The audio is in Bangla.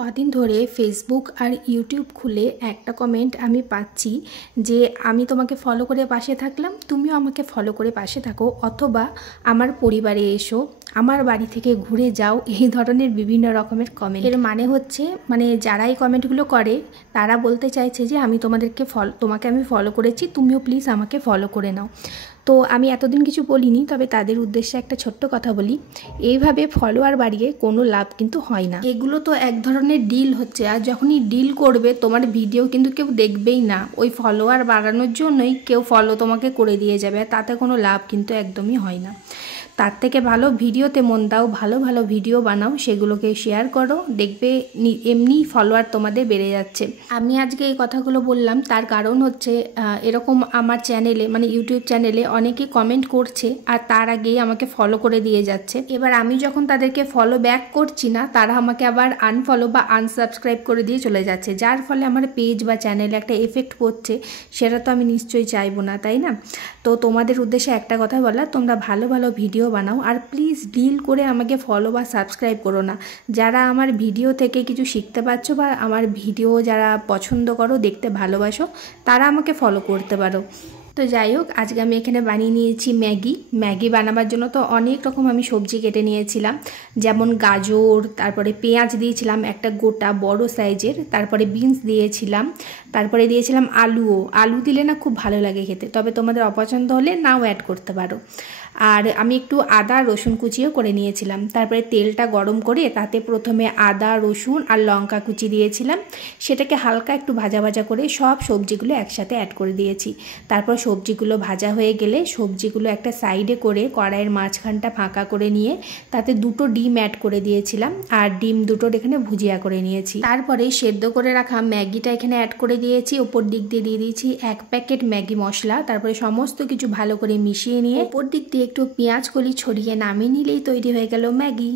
কদিন ধরে ফেসবুক আর ইউটিউব খুলে একটা কমেন্ট আমি পাচ্ছি যে আমি তোমাকে ফলো করে পাশে থাকলাম, তুমিও আমাকে ফলো করে পাশে থাকো, অথবা আমার পরিবারে এসো, আমার বাড়ি থেকে ঘুরে যাও। এই ধরনের বিভিন্ন রকমের কমেন্ট। এর মানে হচ্ছে যারা এই কমেন্টগুলো করে তারা বলতে চাইছে যে আমি তোমাকে আমি ফলো করেছি, তুমিও প্লিজ আমাকে ফলো করে নাও। তো আমি এতদিন কিছু বলিনি, তবে তাদের উদ্দেশ্যে একটা ছোট্ট কথা বলি। এইভাবে ফলোয়ার বাড়িয়ে কোনো লাভ কিন্তু হয় না। এগুলো তো এক ধরনের ডিল হচ্ছে, আর যখনই ডিল করবে তোমার ভিডিও কিন্তু কেউ দেখবেই না। ওই ফলোয়ার বাড়ানোর জন্যই কেউ ফলো তোমাকে করে দিয়ে যাবে, তাতে কোনো লাভ কিন্তু একদমই হয় না। তার থেকে ভালো ভিডিওতে মন দাও, ভালো ভালো ভিডিও বানাও, সেগুলোকে শেয়ার করো, দেখবে এমনি ফলোয়ার তোমাদের বেড়ে যাচ্ছে। আমি আজকে এই কথাগুলো বললাম তার কারণ হচ্ছে এরকম আমার চ্যানেলে ইউটিউব চ্যানেলে অনেকে কমেন্ট করছে আর তার আগেই আমাকে ফলো করে দিয়ে যাচ্ছে। এবার আমি যখন তাদেরকে ফলো ব্যাক করছি না, তারা আমাকে আবার আনফলো বা আনসাবস্ক্রাইব করে দিয়ে চলে যাচ্ছে, যার ফলে আমার পেজ বা চ্যানেলে একটা এফেক্ট পড়ছে। সেটা তো আমি নিশ্চয়ই চাইবো না, তাই না? তো তোমাদের উদ্দেশ্যে একটা কথা বলা, তোমরা ভালো ভালো ভিডিও বানাও, আর প্লিজ ডিল করে আমাকে ফলো বা সাবস্ক্রাইব করো না। যারা আমার ভিডিও থেকে কিছু শিখতে পারছো বা আমার ভিডিও যারা পছন্দ করো, দেখতে ভালোবাসো, তারা আমাকে ফলো করতে পারো। তো যাই হোক, আজকে আমি এখানে বানিয়ে নিয়েছি ম্যাগি বানাবার জন্য তো অনেক রকম আমি সবজি কেটে নিয়েছিলাম, যেমন গাজর, তারপরে পেঁয়াজ দিয়েছিলাম একটা গোটা বড় সাইজের, তারপরে বিনস দিয়েছিলাম, তারপরে দিয়েছিলাম আলু দিলে না খুব ভালো লাগে খেতে, তবে তোমাদের অপছন্দ হলে নাও অ্যাড করতে পারো। আর আমি একটু আদা রসুন কুচিও করে নিয়েছিলাম। তারপরে তেলটা গরম করে তাতে প্রথমে আদা রসুন আর লঙ্কা কুচি দিয়েছিলাম, সেটাকে হালকা একটু ভাজা ভাজা করে সব সবজিগুলো একসাথে অ্যাড করে দিয়েছি। তারপর সবজিগুলো ভাজা হয়ে গেলে সবজিগুলো একটা সাইডে করে কড়াইয়ের মাঝখানটা ফাঁকা করে নিয়ে তাতে দুটো ডিম অ্যাড করে দিয়েছিলাম, আর ডিম দুটোর এখানে ভুজিয়া করে নিয়েছি। তারপরে সেদ্ধ করে রাখা ম্যাগিটা এখানে অ্যাড করে দিয়েছি, ওপর দিক দিয়ে দিয়ে দিয়েছি 1 প্যাকেট ম্যাগি মশলা। তারপরে সমস্ত কিছু ভালো করে মিশিয়ে নিয়ে ওপর দিক দিয়ে একটু পেঁয়াজ কলি ছড়িয়ে নামিয়ে নিলেই তৈরি হয়ে গেল ম্যাগি।